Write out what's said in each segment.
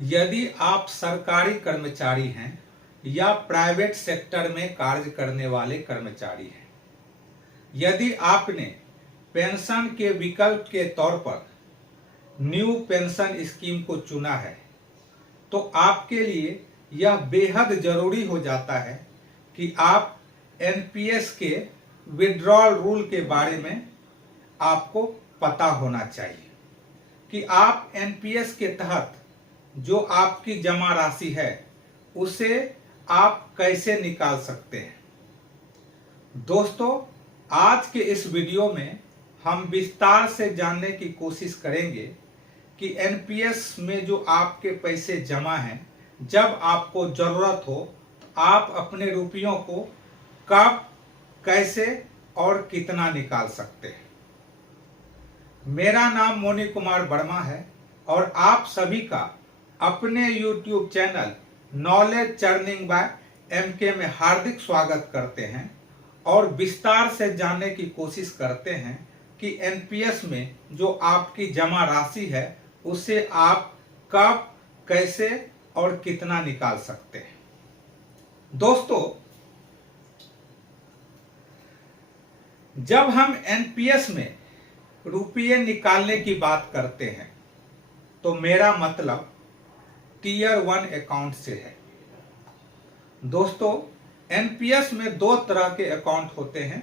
यदि आप सरकारी कर्मचारी हैं या प्राइवेट सेक्टर में कार्य करने वाले कर्मचारी हैं, यदि आपने पेंशन के विकल्प के तौर पर न्यू पेंशन स्कीम को चुना है, तो आपके लिए यह बेहद जरूरी हो जाता है कि आप एनपीएस के विड्रॉल रूल के बारे में आपको पता होना चाहिए कि आप एनपीएस के तहत जो आपकी जमा राशि है उसे आप कैसे निकाल सकते हैं। दोस्तों, आज के इस वीडियो में हम विस्तार से जानने की कोशिश करेंगे कि एनपीएस में जो आपके पैसे जमा हैं, जब आपको जरूरत हो तो आप अपने रुपयों को कब, कैसे और कितना निकाल सकते हैं। मेरा नाम मोनी कुमार वर्मा है और आप सभी का अपने YouTube channel knowledge churning by MK में हार्दिक स्वागत करते हैं और विस्तार से जानने की कोशिश करते हैं कि एनपीएस में जो आपकी जमा राशि है उसे आप कब, कैसे और कितना निकाल सकते हैं। दोस्तों, जब हम एनपीएस में रुपये निकालने की बात करते हैं तो मेरा मतलब टीयर 1 अकाउंट से है। दोस्तों, एनपीएस में दो तरह के अकाउंट होते हैं,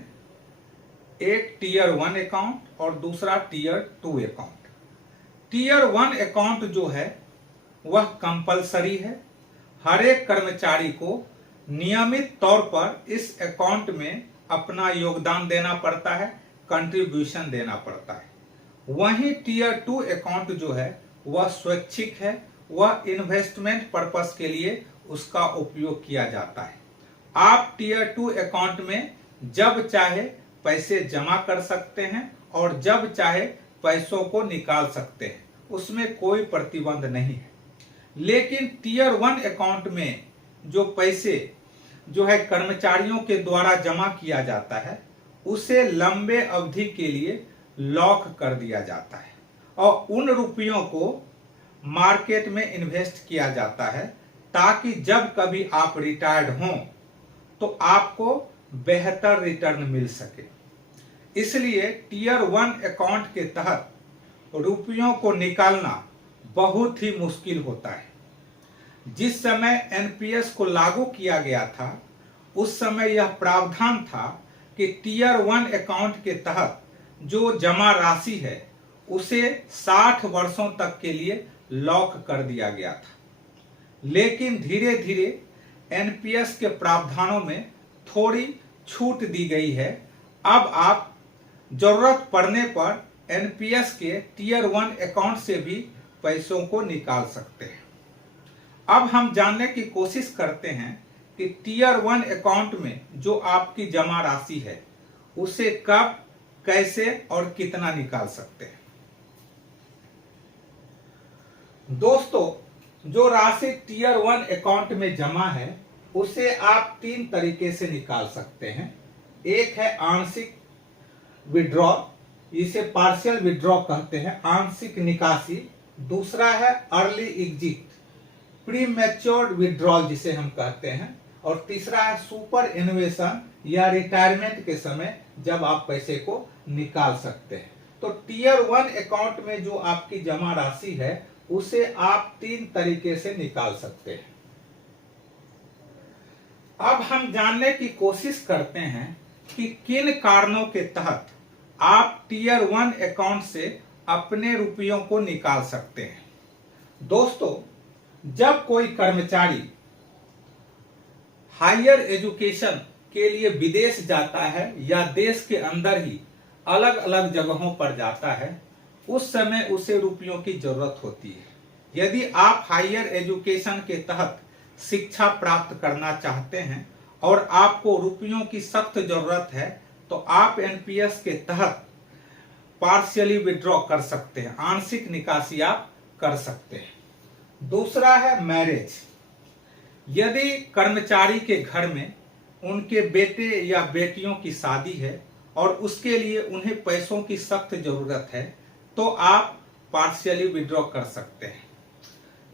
एक टीयर 1 अकाउंट और दूसरा टीयर 2 अकाउंट। टीयर 1 अकाउंट जो है वह कंपलसरी है। हर एक कर्मचारी को नियमित तौर पर इस अकाउंट में अपना योगदान देना पड़ता है, कंट्रीब्यूशन देना पड़ता है। वहीं टीयर 2 अकाउंट जो है वह स्वैच्छिक है, वह इन्वेस्टमेंट पर्पस के लिए उसका उपयोग किया जाता है। आप टीयर 2 अकाउंट में जब चाहे पैसे जमा कर सकते हैं और जब चाहे पैसों को निकाल सकते हैं, उसमें कोई प्रतिबंध नहीं है। लेकिन टीयर 1 अकाउंट में जो पैसे जो है कर्मचारियों के द्वारा जमा किया जाता है उसे लंबे अवधि के लिए लॉक कर दिया जाता है और उन रुपयों को मार्केट में इन्वेस्ट किया जाता है ताकि जब कभी आप रिटायर्ड हों तो आपको बेहतर रिटर्न मिल सके। इसलिए टीयर 1 अकाउंट के तहत रुपयों को निकालना बहुत ही मुश्किल होता है। जिस समय एनपीएस को लागू किया गया था उस समय यह प्रावधान था कि टीयर 1 अकाउंट के तहत जो जमा राशि है उसे 60 वर्षों तक के लिए लॉक कर दिया गया था। लेकिन धीरे धीरे एनपीएस के प्रावधानों में थोड़ी छूट दी गई है। अब आप जरूरत पड़ने पर एनपीएस के टीयर 1 अकाउंट से भी पैसों को निकाल सकते हैं। अब हम जानने की कोशिश करते हैं कि टीयर 1 अकाउंट में जो आपकी जमा राशि है उसे कब, कैसे और कितना निकाल सकते हैं। दोस्तों, जो राशि टीयर 1 अकाउंट में जमा है उसे आप 3 तरीके से निकाल सकते हैं। एक है आंशिक विड्रॉल, इसे पार्शियल विड्रॉ कहते हैं, आंशिक निकासी। दूसरा है early exit, pre matured withdrawal जिसे हम कहते हैं। और तीसरा है सुपर एनुएशन या रिटायरमेंट के समय जब आप पैसे को निकाल सकते हैं। तो टीयर 1 अकाउंट में जो आपकी जमा राशि है उसे आप 3 तरीके से निकाल सकते हैं। अब हम जानने की कोशिश करते हैं कि किन कारणों के तहत आप टीयर 1 अकाउंट से अपने रुपयों को निकाल सकते हैं। दोस्तों, जब कोई कर्मचारी हायर एजुकेशन के लिए विदेश जाता है या देश के अंदर ही अलग अलग जगहों पर जाता है, उस समय उसे रुपयों की जरूरत होती है। यदि आप हायर एजुकेशन के तहत शिक्षा प्राप्त करना चाहते हैं और आपको रुपयों की सख्त जरूरत है तो आप एनपीएस के तहत पार्शियली विड्रॉ कर सकते हैं, आंशिक निकासी आप कर सकते हैं। दूसरा है मैरिज। यदि कर्मचारी के घर में उनके बेटे या बेटियों की शादी है और उसके लिए उन्हें पैसों की सख्त जरूरत है तो आप पार्शियली विड्रॉ कर सकते हैं।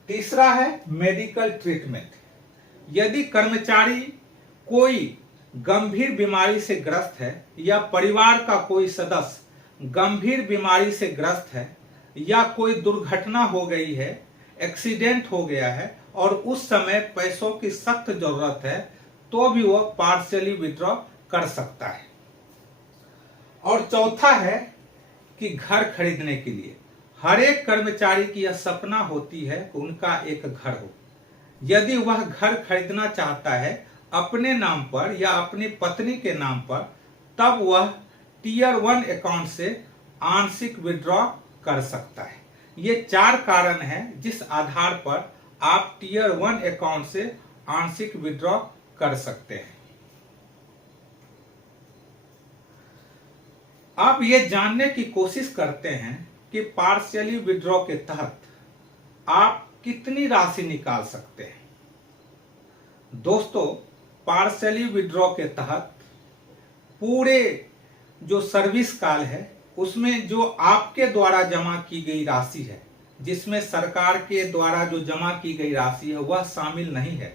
तीसरा है मेडिकल ट्रीटमेंट। यदि कर्मचारी कोई गंभीर बीमारी से ग्रस्त है या परिवार का कोई सदस्य गंभीर बीमारी से ग्रस्त है या कोई दुर्घटना हो गई है, एक्सीडेंट हो गया है और उस समय पैसों की सख्त जरूरत है, तो भी वह पार्शियली विड्रॉ कर सकता है। और चौथा है कि घर खरीदने के लिए हर एक कर्मचारी की यह सपना होती है कि उनका एक घर हो। यदि वह घर खरीदना चाहता है अपने नाम पर या अपनी पत्नी के नाम पर, तब वह टीयर 1 अकाउंट से आंशिक विड्रॉ कर सकता है। ये 4 कारण हैं जिस आधार पर आप टीयर 1 अकाउंट से आंशिक विड्रॉ कर सकते हैं। अब ये जानने की कोशिश करते हैं कि पार्शियली विड्रॉ के तहत आप कितनी राशि निकाल सकते हैं। दोस्तों, पार्शियली विड्रॉ के तहत पूरे जो सर्विस काल है उसमें जो आपके द्वारा जमा की गई राशि है, जिसमें सरकार के द्वारा जो जमा की गई राशि है वह शामिल नहीं है,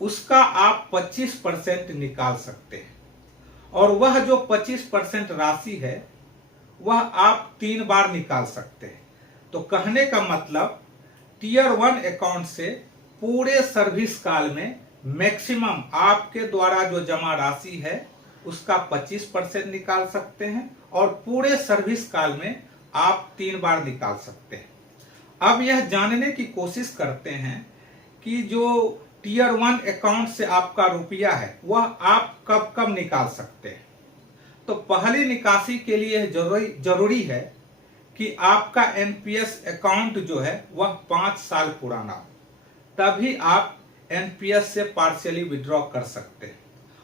उसका आप 25% निकाल सकते हैं। और वह जो 25% राशि है वह आप 3 बार निकाल सकते हैं। तो कहने का मतलब टीयर 1 अकाउंट से पूरे सर्विस काल में मैक्सिमम आपके द्वारा जो जमा राशि है उसका 25% निकाल सकते हैं और पूरे सर्विस काल में आप 3 बार निकाल सकते हैं। अब यह जानने की कोशिश करते हैं कि जो टीयर 1 अकाउंट से आपका रुपया है वह आप कब कब निकाल सकते हैं। तो पहली निकासी के लिए जरूरी है कि आपका एनपीएस अकाउंट जो है वह 5 साल पुराना हो, तभी आप एनपीएस से पार्शियली विड्रॉ कर सकते हैं।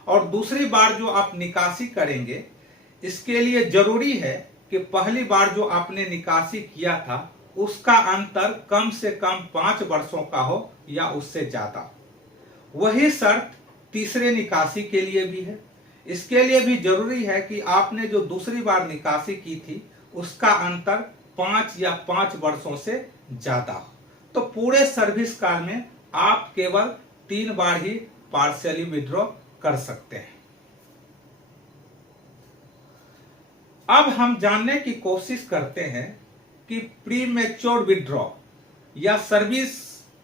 और दूसरी बार जो आप निकासी करेंगे, इसके लिए जरूरी है कि पहली बार जो आपने निकासी किया था उसका अंतर कम से कम 5 वर्षों का हो या उससे ज्यादा। वही शर्त तीसरे निकासी के लिए भी है। इसके लिए भी जरूरी है कि आपने जो दूसरी बार निकासी की थी उसका अंतर 5 या 5 वर्षों से ज्यादा हो। तो पूरे सर्विस काल में आप केवल 3 बार ही पार्शियली विड्रॉ कर सकते हैं। अब हम जानने की कोशिश करते हैं कि प्री मैच्योर विड्रॉ या सर्विस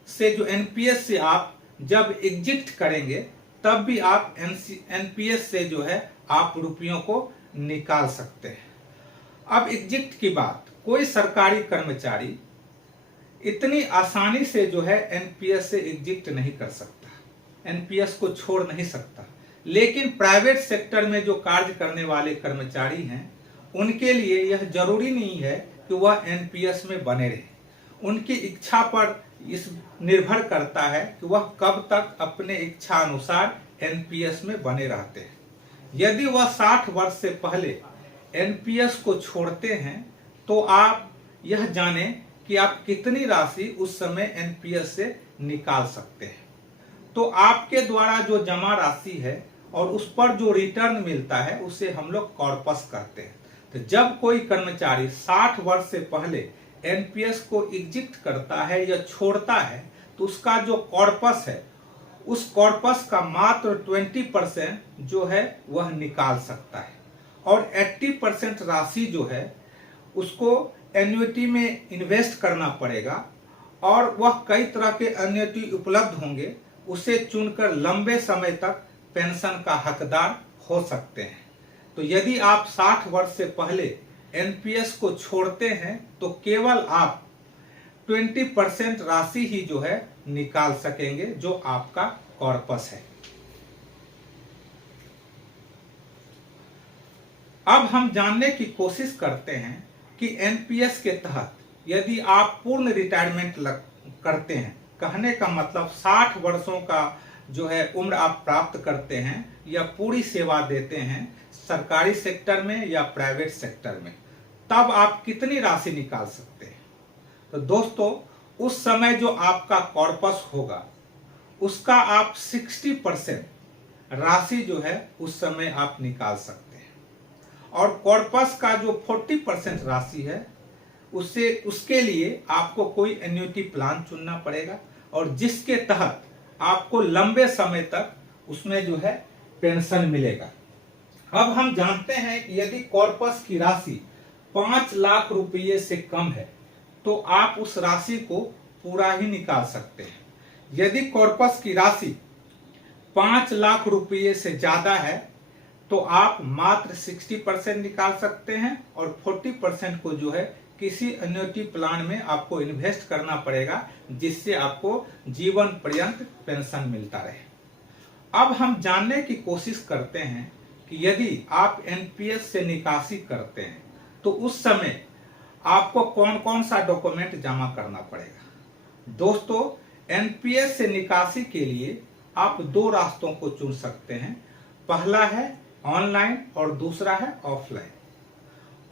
से जो एनपीएस से आप जब एग्जिट करेंगे तब भी आप एनपीएस से जो है आप रुपयों को निकाल सकते हैं। अब एग्जिट की बात, कोई सरकारी कर्मचारी इतनी आसानी से जो है एनपीएस से एग्जिट नहीं कर सकता, एनपीएस को छोड़ नहीं सकता। लेकिन प्राइवेट सेक्टर में जो कार्य करने वाले कर्मचारी हैं उनके लिए यह जरूरी नहीं है कि वह एनपीएस में बने रहे। उनकी इच्छा पर इस निर्भर करता है कि वह कब तक अपने इच्छा अनुसार एनपीएस में बने रहते हैं। यदि वह 60 वर्ष से पहले एनपीएस को छोड़ते हैं तो आप यह जानें कि आप कितनी राशि उस समय एनपीएस से निकाल सकते हैं। तो आपके द्वारा जो जमा राशि है और उस पर जो रिटर्न मिलता है उसे हम लोग कॉर्पस कहते हैं। तो जब कोई कर्मचारी 60 वर्ष से पहले एनपीएस को एग्जिट करता है या छोड़ता है तो उसका जो कॉर्पस है उस कॉर्पस का मात्र 20% जो है वह निकाल सकता है और 80% राशि जो है उसको एन्युटी में इन्वेस्ट करना पड़ेगा और वह कई तरह के एन्युटी उपलब्ध होंगे, उसे चुनकर लंबे समय तक पेंशन का हकदार हो सकते हैं। तो यदि आप 60 वर्ष से पहले एनपीएस को छोड़ते हैं तो केवल आप 20% राशि ही जो है निकाल सकेंगे जो आपका कॉर्पस है। अब हम जानने की कोशिश करते हैं कि एनपीएस के तहत यदि आप पूर्ण रिटायरमेंट करते हैं, कहने का मतलब 60 वर्षों का जो है उम्र आप प्राप्त करते हैं या पूरी सेवा देते हैं सरकारी सेक्टर में या प्राइवेट सेक्टर में, तब आप कितनी राशि निकाल सकते हैं। तो दोस्तों, उस समय जो आपका कॉर्पस होगा उसका आप 60% राशि जो है उस समय आप निकाल सकते हैं और कॉर्पस का जो 40% राशि है उसके लिए आपको कोई एन्युटी प्लान चुनना पड़ेगा और जिसके तहत आपको लंबे समय तक उसमें जो है पेंशन मिलेगा। अब हम जानते हैं कि यदि कॉर्पस की राशि 5 लाख रुपये से कम है तो आप उस राशि को पूरा ही निकाल सकते हैं। यदि कॉर्पस की राशि 5 लाख रुपये से ज्यादा है तो आप मात्र 60% निकाल सकते हैं और 40% को जो है किसी एन्युटी प्लान में आपको इन्वेस्ट करना पड़ेगा जिससे आपको जीवन पर्यंत पेंशन मिलता रहे। अब हम जानने की कोशिश करते हैं कि यदि आप एनपीएस से निकासी करते हैं तो उस समय आपको कौन कौन सा डॉक्यूमेंट जमा करना पड़ेगा। दोस्तों, एनपीएस से निकासी के लिए आप 2 रास्तों को चुन सकते हैं। पहला है ऑनलाइन और दूसरा है ऑफलाइन।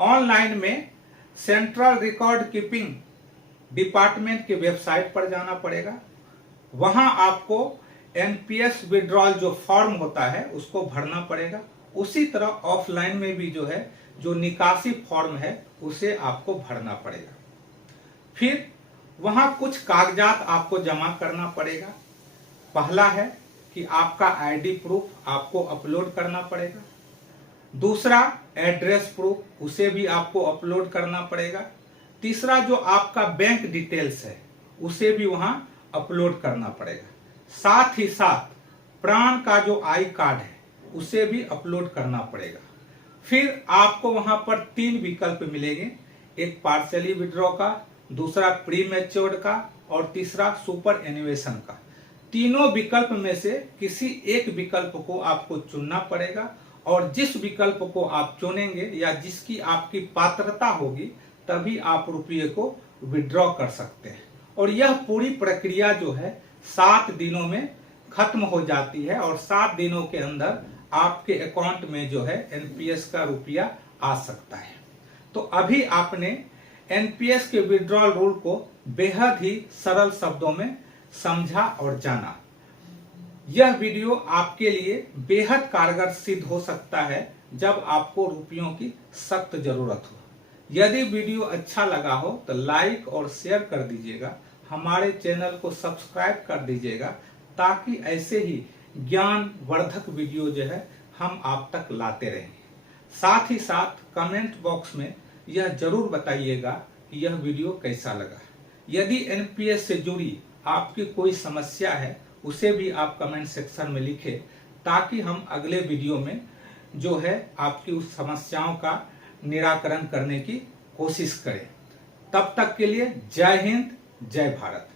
ऑनलाइन में सेंट्रल रिकॉर्ड कीपिंग डिपार्टमेंट के वेबसाइट पर जाना पड़ेगा। वहां आपको एनपीएस विड्रॉल जो फॉर्म होता है उसको भरना पड़ेगा। उसी तरह ऑफलाइन में भी जो है जो निकासी फॉर्म है उसे आपको भरना पड़ेगा। फिर वहां कुछ कागजात आपको जमा करना पड़ेगा। पहला है कि आपका आईडी प्रूफ आपको अपलोड करना पड़ेगा। दूसरा एड्रेस प्रूफ, उसे भी आपको अपलोड करना पड़ेगा। तीसरा जो आपका बैंक डिटेल्स है उसे भी वहां अपलोड करना पड़ेगा। साथ ही साथ प्राण का जो आई कार्ड है उसे भी अपलोड करना पड़ेगा। फिर आपको वहां पर 3 विकल्प मिलेंगे, एक पार्शियली विड्रॉ का, दूसरा प्री मैच्योर्ड का और तीसरा सुपर एन्युएशन का। तीनों विकल्प में से किसी एक विकल्प को आपको चुनना पड़ेगा और जिस विकल्प को आप चुनेंगे या जिसकी आपकी पात्रता होगी तभी आप रुपये को विड्रॉ कर सकते हैं। और यह पूरी प्रक्रिया जो है 7 दिनों में खत्म हो जाती है और 7 दिनों के अंदर आपके अकाउंट में जो है एनपीएस का रुपया आ सकता है। तो अभी आपने एनपीएस के विड्रॉल रूल को बेहद ही सरल शब्दों में समझा और जाना। यह वीडियो आपके लिए बेहद कारगर सिद्ध हो सकता है जब आपको रुपयों की सख्त जरूरत हो। यदि वीडियो अच्छा लगा हो तो लाइक और शेयर कर दीजिएगा, हमारे चैनल को सब्सक्राइब कर दीजिएगा ताकि ऐसे ही ज्ञान वर्धक वीडियो जो है हम आप तक लाते रहें। साथ ही साथ कमेंट बॉक्स में यह जरूर बताइएगा कि यह वीडियो कैसा लगा। यदि एनपीएस से जुड़ी आपकी कोई समस्या है उसे भी आप कमेंट सेक्शन में लिखें ताकि हम अगले वीडियो में जो है आपकी उस समस्याओं का निराकरण करने की कोशिश करें। तब तक के लिए जय हिंद, जय भारत।